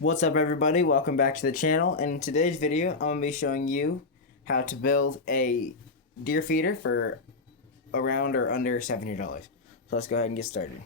What's up, everybody? Welcome back to the channel. And in today's video, I'm going to be showing you how to build a deer feeder for around or under $70. So let's go ahead and get started.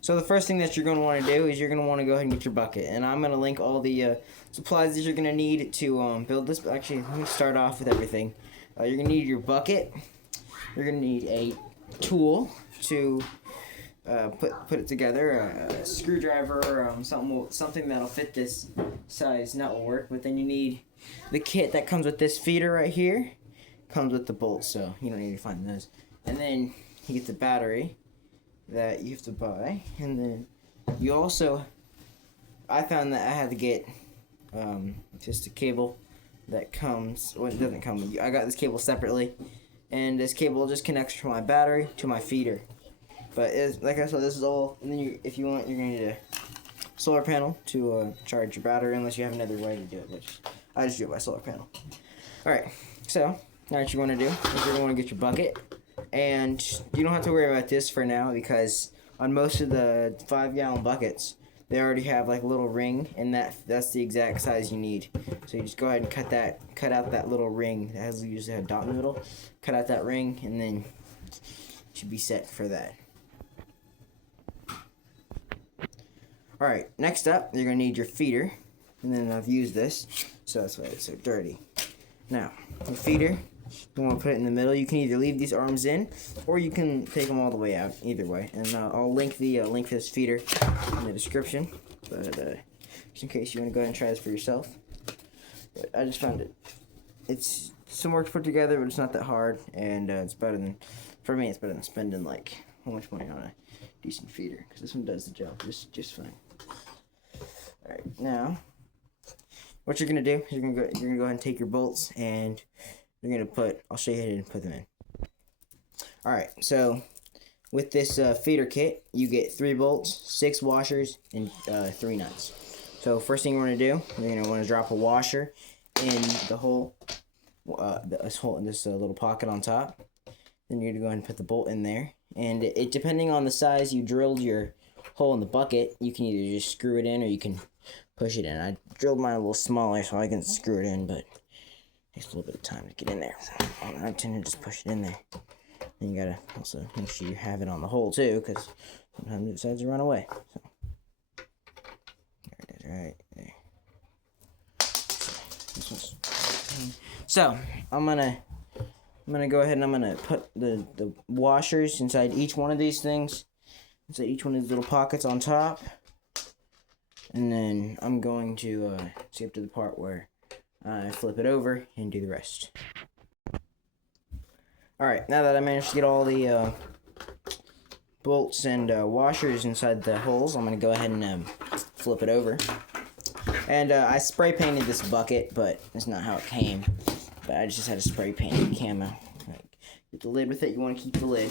So the first thing that you're going to want to do is you're going to want to go ahead and get your bucket. And I'm going to link all the supplies that you're going to need to build this. But actually, let me start off with everything. You're going to need your bucket. You're going to need a tool to put it together, a screwdriver, something that'll fit this size nut will work. But then you need the kit that comes with this feeder right here. Comes with the bolts, so you don't need to find those. And then you get the battery that you have to buy, and then you also, I found that I had to get just a cable that comes. Well, it doesn't come. I got this cable separately, and this cable just connects from my battery to my feeder. But like I said, this is all. And then if you want, you're gonna need a solar panel to charge your battery, unless you have another way to do it. Which I just do it by solar panel. All right. So now what you want to do is you're gonna want to get your bucket, and you don't have to worry about this for now because on most of the 5-gallon buckets, they already have like a little ring, and that's the exact size you need. So you just go ahead and cut out that little ring that has usually a dot in the middle. Cut out that ring, and then you should be set for that. Alright, next up, you're going to need your feeder. And then I've used this, so that's why it's so dirty. Now, the feeder, you want to put it in the middle. You can either leave these arms in, or you can take them all the way out, either way. And I'll link this feeder in the description, but just in case you want to go ahead and try this for yourself. But I just found it's some work to put together, but it's not that hard, and it's better than, for me, it's better than spending like how much money on a decent feeder, because this one does the job just fine. Alright, now what you're gonna do is you're gonna go ahead and take your bolts, and you're gonna I'll show you how to put them in. Alright, so with this feeder kit, you get 3 bolts, 6 washers, and 3 nuts. So first thing you want to do, you're gonna want to drop a washer in the hole, this little pocket on top. Then you're gonna go ahead and put the bolt in there, and it depending on the size you drilled your hole in the bucket, you can either just screw it in or you can push it in. I drilled mine a little smaller so I can screw it in, but it takes a little bit of time to get in there. So I tend to just push it in there. And you gotta also make sure you have it on the hole too, because sometimes it decides to run away. So there it is, right there. So I'm gonna go ahead and I'm gonna put the washers inside each one of these things, inside each one of these little pockets on top. And then I'm going to skip to the part where I flip it over and do the rest. Alright, now that I managed to get all the bolts and washers inside the holes, I'm going to go ahead and flip it over. And I spray painted this bucket, but that's not how it came. But I just had a spray painted camo. Get the lid with it, you want to keep the lid.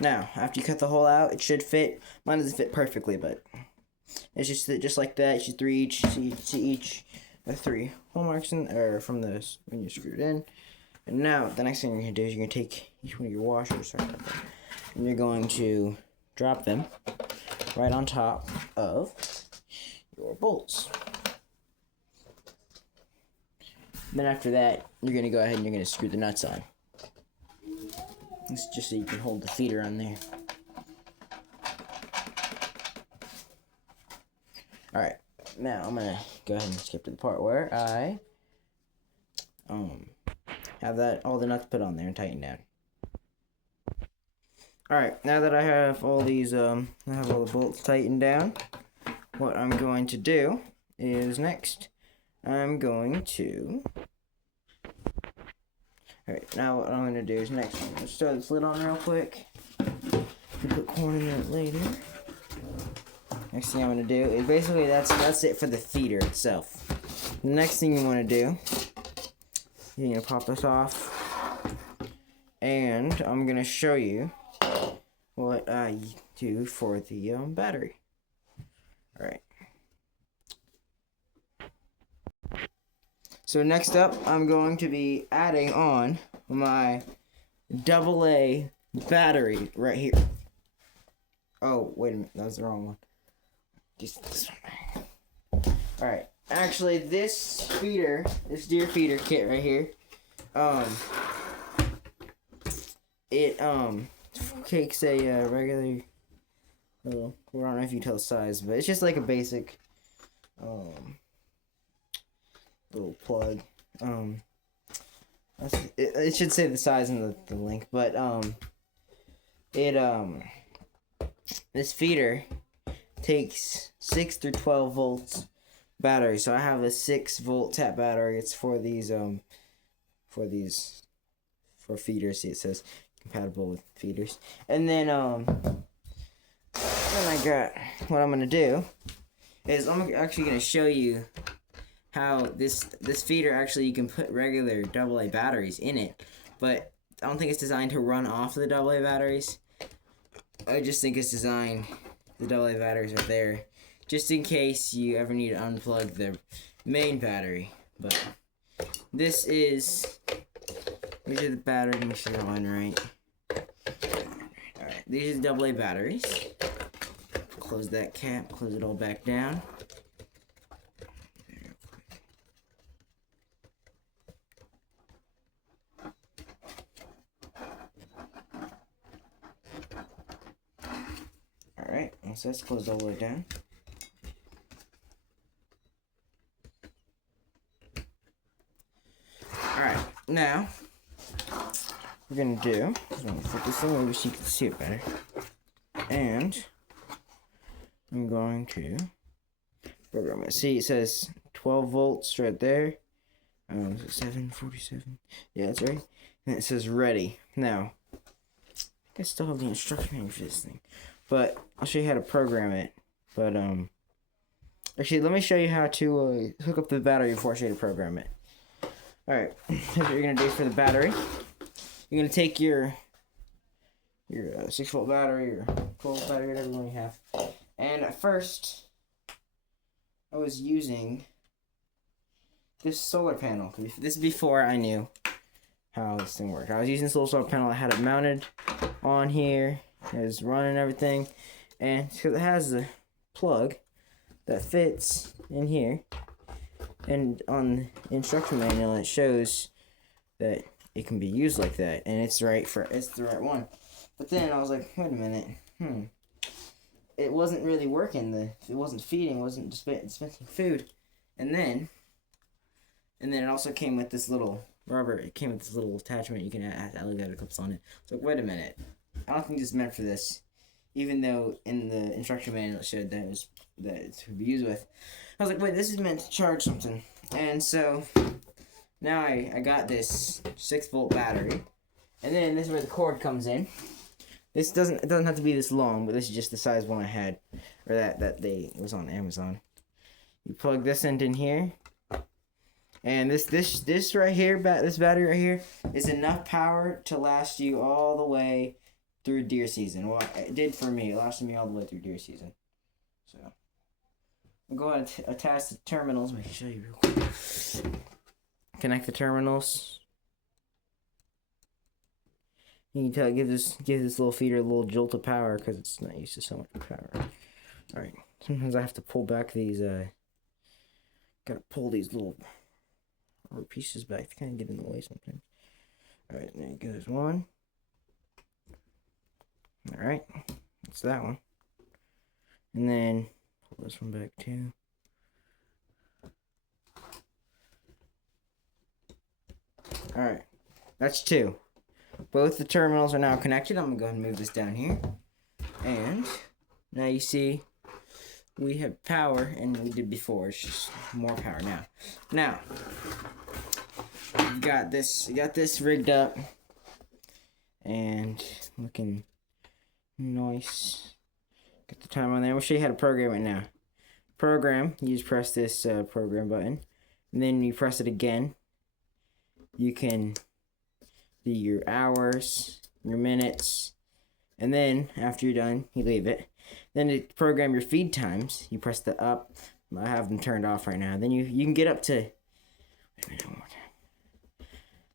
Now, after you cut the hole out, it should fit. Mine doesn't fit perfectly, but it's just like that. You see each 3 hole marks from this when you screw it in. And now the next thing you're gonna do is you're gonna take each one of your washers, and you're going to drop them right on top of your bolts. Then after that, you're gonna go ahead and you're gonna screw the nuts on. It's just so you can hold the feeder on there. Alright, now I'm gonna go ahead and skip to the part where I have all the nuts put on there and tightened down. Alright, now that I have all these I have all the bolts tightened down, what I'm going to do is next I'm going to Alright, now what I'm gonna do is next I'm gonna throw this lid on real quick. Put corn in it later. Next thing I'm going to do is basically that's it for the feeder itself. The next thing you want to do, you're going to pop this off, and I'm going to show you what I do for the battery. Alright. So next up, I'm going to be adding on my AA battery right here. Oh, wait a minute, that was the wrong one. Just this one. Alright. Actually, this deer feeder kit right here, it takes a regular little, I don't know if you can tell the size, but it's just like a basic little plug. It should say the size in the link, but this feeder takes 6 through 12 volts battery. So I have a 6-volt tap battery. It's for these for feeders. See, it says compatible with feeders. And then I got, what I'm gonna do is I'm actually gonna show you how this feeder, actually you can put regular AA batteries in it, but I don't think it's designed to run off the AA batteries. I just think it's designed, the AA batteries are there just in case you ever need to unplug the main battery. But these are the batteries, make sure they're on right. Alright, these are the AA batteries. Close that cap, close it all back down. Alright, so that's closed all the way down. Alright, now we're gonna put this in, maybe so you can see it better. And I'm going to program it. See, it says 12 volts right there. 747. Yeah, that's right. And it says ready. Now, I still have the instruction manual for this thing, but I'll show you how to program it. But actually, let me show you how to hook up the battery before I show you how to program it. All right, here's what you're gonna do for the battery. You're gonna take your 6-volt battery or 12-volt battery, whatever one you have. And at first, I was using this solar panel. This is before I knew how this thing worked. I was using this little solar panel. I had it mounted on here. It was running everything. And because it has a plug that fits in here. And on the instruction manual, it shows that it can be used like that. And it's the right one. But then I was like, wait a minute. It wasn't really working. It wasn't feeding, it wasn't dispensing food. And then it also came with this little rubber. It came with this little attachment. You can add alligator clips on it. So wait a minute. I don't think this is meant for this. Even though in the instruction manual it showed that it would be used with. I was like, wait, this is meant to charge something. And so now I got this 6-volt battery. And then this is where the cord comes in. It doesn't have to be this long, but this is just the size one I had, or it was on Amazon. You plug this end in here, and this right here, this battery right here, is enough power to last you all the way through deer season. Well, it did for me. It lasted me all the way through deer season. So I'll go ahead and attach the terminals. Let me show you real quick. Connect the terminals. You can tell it gives this little feeder a little jolt of power because it's not used to so much power. Alright, sometimes I have to pull back these, gotta pull these little rubber pieces back. They kind of get in the way sometimes. Alright, there goes one. Alright, that's that one. And then, pull this one back too. Alright, that's two. Both the terminals are now connected. I'm going to go ahead and move this down here. And now you see we have power, and we did before. It's just more power now. Now, we've got this rigged up and looking nice. Got the time on there. We'll show you how to program it now. Program, you just press this program button. And then you press it again. You can do your hours, your minutes, and then after you're done, you leave it. Then to program your feed times, you press the up. I have them turned off right now. Then you can get up to. Wait a minute, one more time.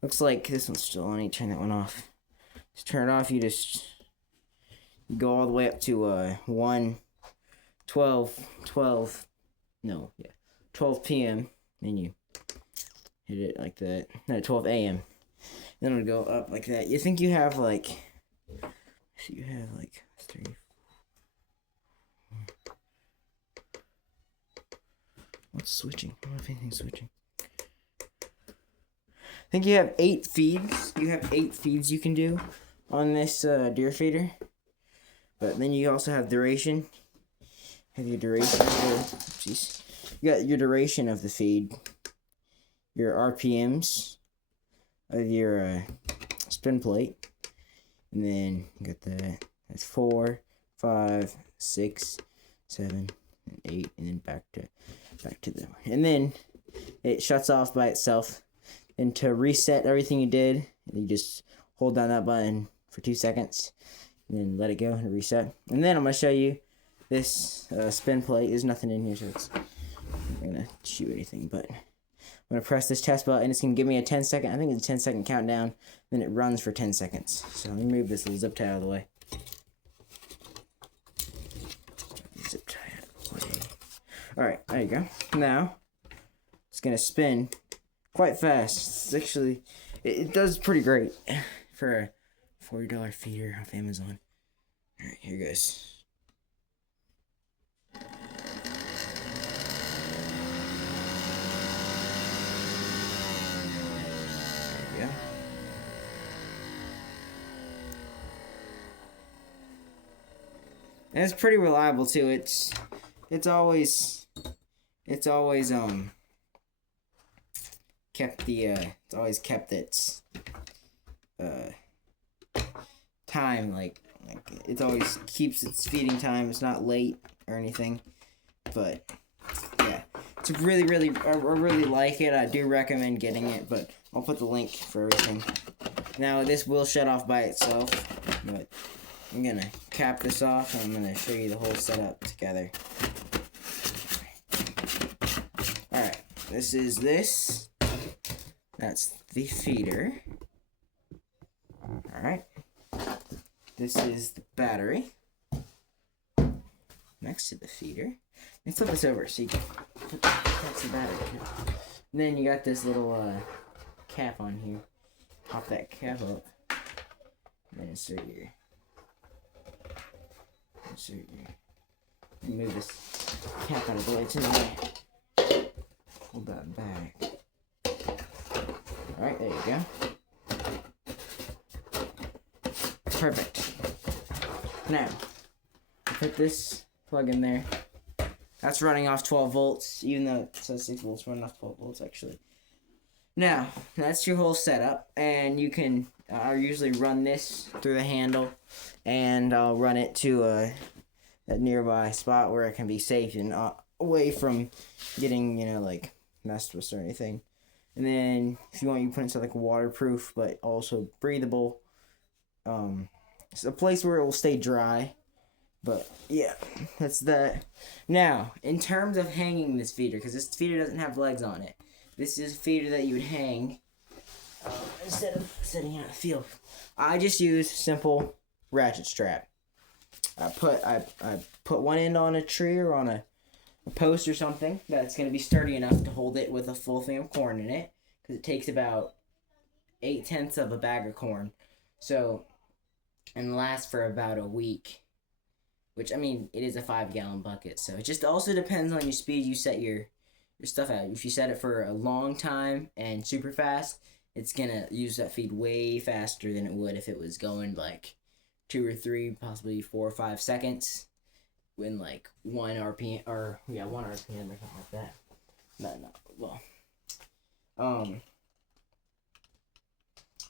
Looks like this one's still on. You turn that one off. Just turn it off. You go all the way up to 12 12 p.m. and you hit it like that. No, 12 a.m. Then it'll go up like that. You think you have like, so you have like 3. What's switching? I don't know if anything's switching. I think you have 8 feeds. You have 8 feeds you can do on this deer feeder. But then you also have duration. Have your duration of the, oopsies. You got your duration of the feed. Your RPMs of your spin plate. And then you got that. That's 4, 5, 6, 7, and 8, and then back to the, and then it shuts off by itself. And to reset everything you did, you just hold down that button for 2 seconds, and then let it go and reset. And then I'm gonna show you this spin plate. There's nothing in here, so it's not gonna shoot anything. But I'm gonna press this test button. It's gonna give me a 10-second. I think it's a 10-second countdown. Then it runs for 10 seconds. So let me move this little zip tie out of the way. Zip tie out of the way. All right, there you go. Now it's gonna spin quite fast. It's actually, it does pretty great for a $40 feeder off Amazon. Alright, here goes. There we go. And it's pretty reliable too. It's always kept the it's always kept its time, like it always keeps its feeding time. It's not late or anything, but yeah, it's really I really like it. I do recommend getting it, but I'll put the link for everything. Now this will shut off by itself, but I'm gonna cap this off and I'm gonna show you the whole setup together. Alright, this is this. That's the feeder. Alright. This is the battery. Next to the feeder. Let's flip this over so you can that's the battery. And then you got this little cap on here. Pop that cap up. And then insert your move this cap out of the way to the way. Hold that back. Alright, there you go. Perfect. Now, I put this plug in there. That's running off 12 volts, even though it says 6 volts, running off 12 volts actually. Now, that's your whole setup, and you can, I usually run this through the handle, and I'll run it to a nearby spot where it can be safe and away from getting, like, messed with or anything. And then, if you want, you put it into like waterproof, but also breathable. It's a place where it will stay dry. But yeah, that's that. Now, in terms of hanging this feeder, because this feeder doesn't have legs on it, this is a feeder that you would hang instead of setting out a field. I just use simple ratchet strap. I put one end on a tree or on a post or something that's going to be sturdy enough to hold it with a full thing of corn in it, because it takes about 8/10 of a bag of corn, so, and lasts for about a week, which, I mean, it is a 5-gallon bucket, so it just also depends on your speed you set your stuff at. If you set it for a long time and super fast, it's gonna use that feed way faster than it would if it was going like 2 or 3, possibly 4 or 5 seconds. In like 1 RPM, or 1 RPM or something like that. No, well,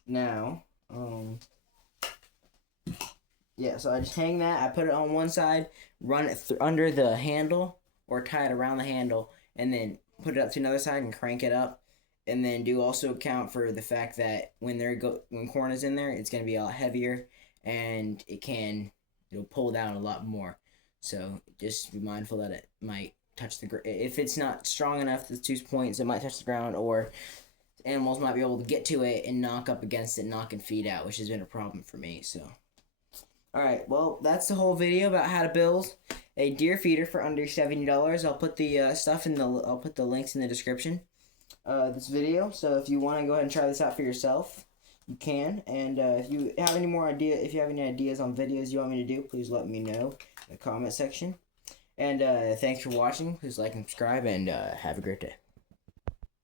now, yeah, so I just hang that, I put it on one side, run it under the handle, or tie it around the handle, and then put it up to another side and crank it up, and then do also account for the fact that when corn is in there, it's going to be a lot heavier, and it'll pull down a lot more. So just be mindful that it might touch the ground. If it's not strong enough, the 2 points, it might touch the ground, or animals might be able to get to it and knock up against it, knock and feed out, which has been a problem for me. So, alright, well, that's the whole video about how to build a deer feeder for under $70. I'll put the stuff in the I'll put the links in the description this video. So if you want to go ahead and try this out for yourself, you can. And if you have any ideas on videos you want me to do, please let me know in the comment section. And thanks for watching. Please like and subscribe, and have a great day.